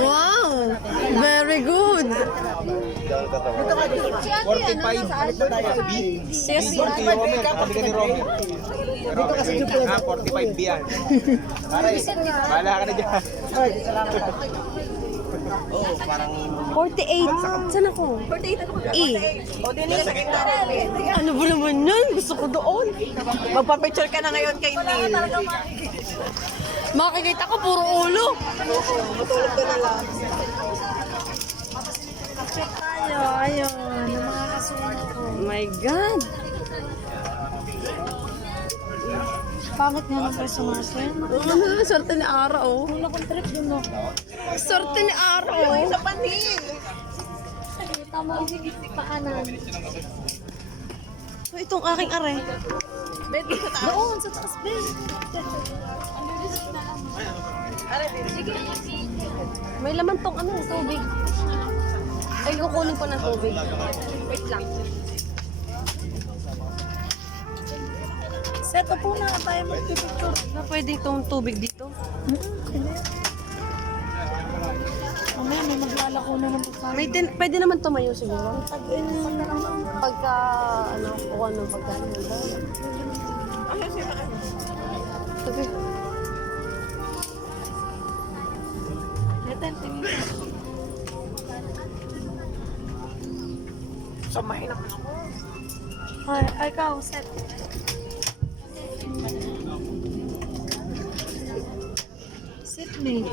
Wow! Very good! 45 B. Yes. 40 Romer, katabi ka ni Romer. 45 B yan. Bahala ka na dyan. 48. Saan ako? 48 ako. E. Ano ba naman yan? Gusto ko doon. Magpa-picture ka na ngayon kay Neil. Makikita ko puro ulo. Matulog ka na lang. Check tayo. Ayun. Yung mga kasuno ko. Oh my God. Pangit nga ng personaje. Swerte ni Ara, oh. Wala kong trip dun, oh. Swerte ni Ara, oh. Sa panil. Tama ang higit pa kanan. So, itong aking are. Bed sa taas. Doon, sa taas, Ben. May laman tong ano, tubig. Ay, kukunin ko ng tubig. Wait lang. Set up po na tayo mag-picture. Na pwede itong tubig dito? Mamaya may maglalako na ng pagkain. May pwede naman tumayo siguro. Pagka, ano, o ano, pagka, ano. Okay. Eten, tingin. Samahin ako. Ay, ikaw, set. Sit me.